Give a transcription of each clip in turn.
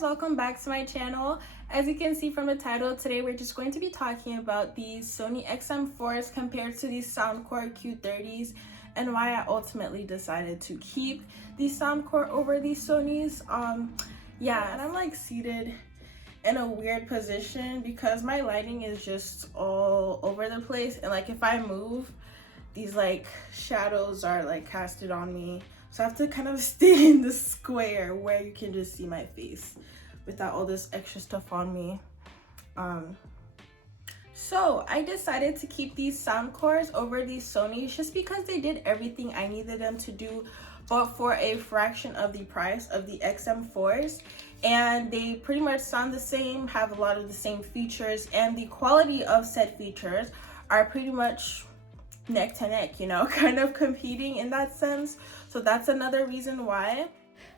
Welcome back to my channel. As you can see from the title, today we're just going to be talking about these Sony XM4s compared to these Soundcore Q30s and why I ultimately decided to keep these Soundcore over these Sonys. Yeah, and I'm like seated in a weird position because my lighting is just all over the place, and like if I move, these like shadows are like casted on me, so I have to kind of stay in the square where you can just see my face without all this extra stuff on me. So I decided to keep these Soundcores over these Sonys just because they did everything I needed them to do, but for a fraction of the price of the XM4s. And they pretty much sound the same, have a lot of the same features, and the quality of said features are pretty much neck to neck, you know, kind of competing in that sense. So that's another reason why.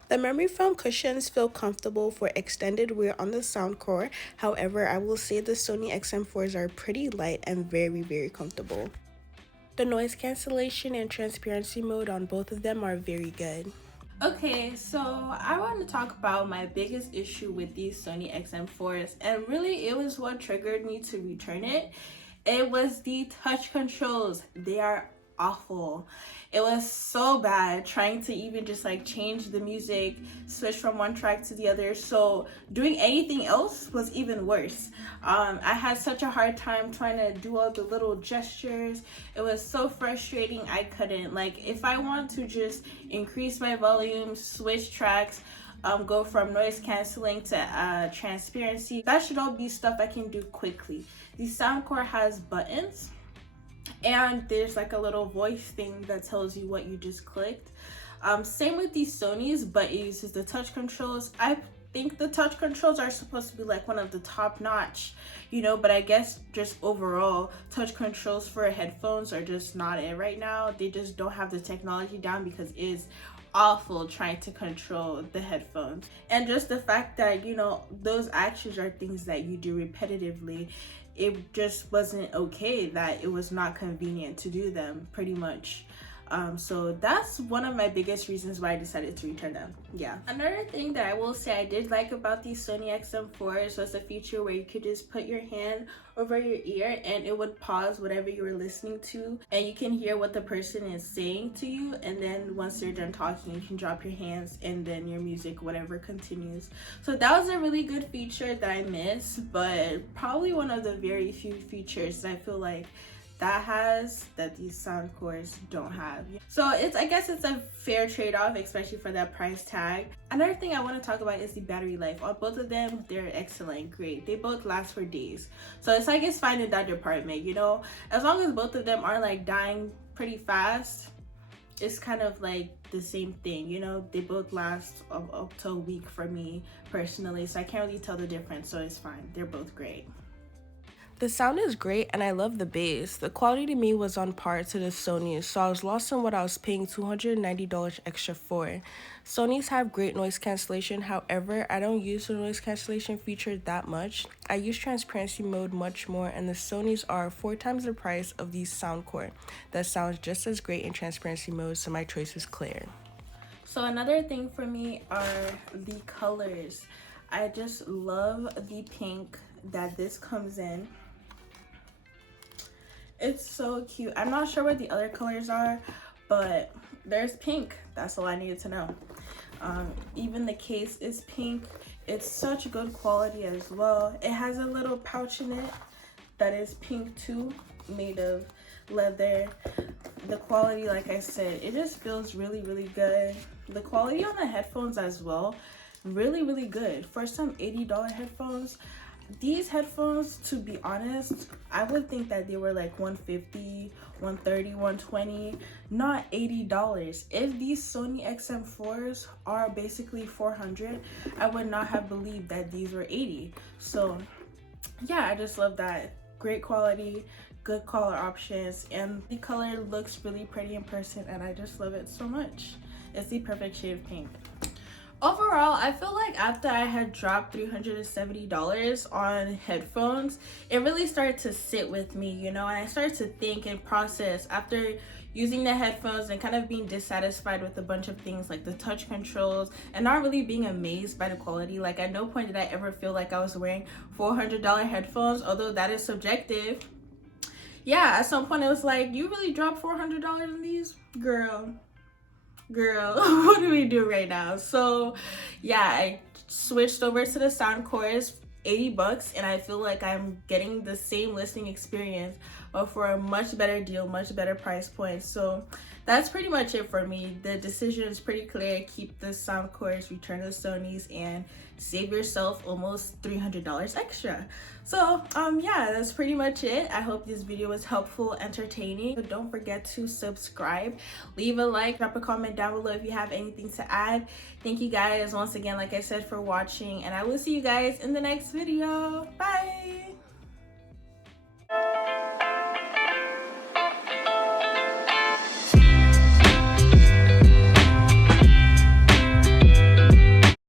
The memory foam cushions feel comfortable for extended wear on the Soundcore. However, I will say the Sony XM4s are pretty light and very comfortable. The noise cancellation and transparency mode on both of them are very good. Okay, so I want to talk about my biggest issue with these Sony XM4s, and really it was what triggered me to return it. It was the touch controls. They are awful. It was so bad trying to even just like change the music, switch from one track to the other. So doing anything else was even worse. I had such a hard time trying to do all the little gestures. It was so frustrating. I couldn't, like, if I want to just increase my volume, switch tracks, go from noise canceling to transparency, that should all be stuff I can do quickly. The Soundcore has buttons, and there's like a little voice thing that tells you what you just clicked. Same with these Sonys, but it uses the touch controls. I think the touch controls are supposed to be like one of the top notch, you know, but I guess just overall touch controls for headphones are just not it right now. They just don't have the technology down because it is awful trying to control the headphones. And just the fact that, you know, those actions are things that you do repetitively, it just wasn't okay, that it was not convenient to do them pretty much. So that's one of my biggest reasons why I decided to return them. Yeah. Another thing that I will say I did like about these Sony XM4s was the feature where you could just put your hand over your ear and it would pause whatever you were listening to, and you can hear what the person is saying to you, and then once they're done talking you can drop your hands and then your music, whatever, continues. So that was a really good feature that I miss, but probably one of the very few features that I feel like that these Soundcores don't have. So I guess it's a fair trade-off, especially for that price tag. Another thing I want to talk about is the battery life. On both of them, they're excellent, great. They both last for days. So it's like it's fine in that department, you know, as long as both of them aren't like dying pretty fast. It's kind of like the same thing, you know. They both last up to a week for me personally, so I can't really tell the difference, so it's fine. They're both great. The sound is great and I love the bass. The quality to me was on par to the Sony's, so I was lost on what I was paying $290 extra for. Sony's have great noise cancellation, however, I don't use the noise cancellation feature that much. I use transparency mode much more, and the Sony's are 4 times the price of these Soundcore. That sounds just as great in transparency mode, so my choice is clear. So another thing for me are the colors. I just love the pink that this comes in. It's so cute. I'm not sure what the other colors are, but there's pink. That's all I needed to know. Even the case is pink. It's such good quality as well. It has a little pouch in it that is pink too, made of leather. The quality, like I said, it just feels really good. The quality on the headphones as well, really good. For some $80 headphones, these headphones, to be honest, I would think that they were like $150, $130, $120, not $80. If these Sony XM4s are basically $400, I would not have believed that these were $80. So yeah, I just love that. Great quality, good color options, and the color looks really pretty in person, and I just love it so much. It's the perfect shade of pink. Overall, I feel like after I had dropped $370 on headphones, it really started to sit with me, you know, and I started to think and process after using the headphones and kind of being dissatisfied with a bunch of things like the touch controls and not really being amazed by the quality. Like, at no point did I ever feel like I was wearing $400 headphones, although that is subjective. Yeah, at some point it was like, you really dropped $400 on these? Girl, what do we do right now? So yeah, I switched over to the Soundcores, $80, and I feel like I'm getting the same listening experience, but for a much better deal, much better price point. So that's pretty much it for me. The decision is pretty clear. Keep the Soundcores, return the Sonys, and save yourself almost $300 extra. So yeah, that's pretty much it. I hope this video was helpful, entertaining. But don't forget to subscribe, leave a like, drop a comment down below if you have anything to add. Thank you guys once again, like I said, for watching, and I will see you guys in the next video. Bye.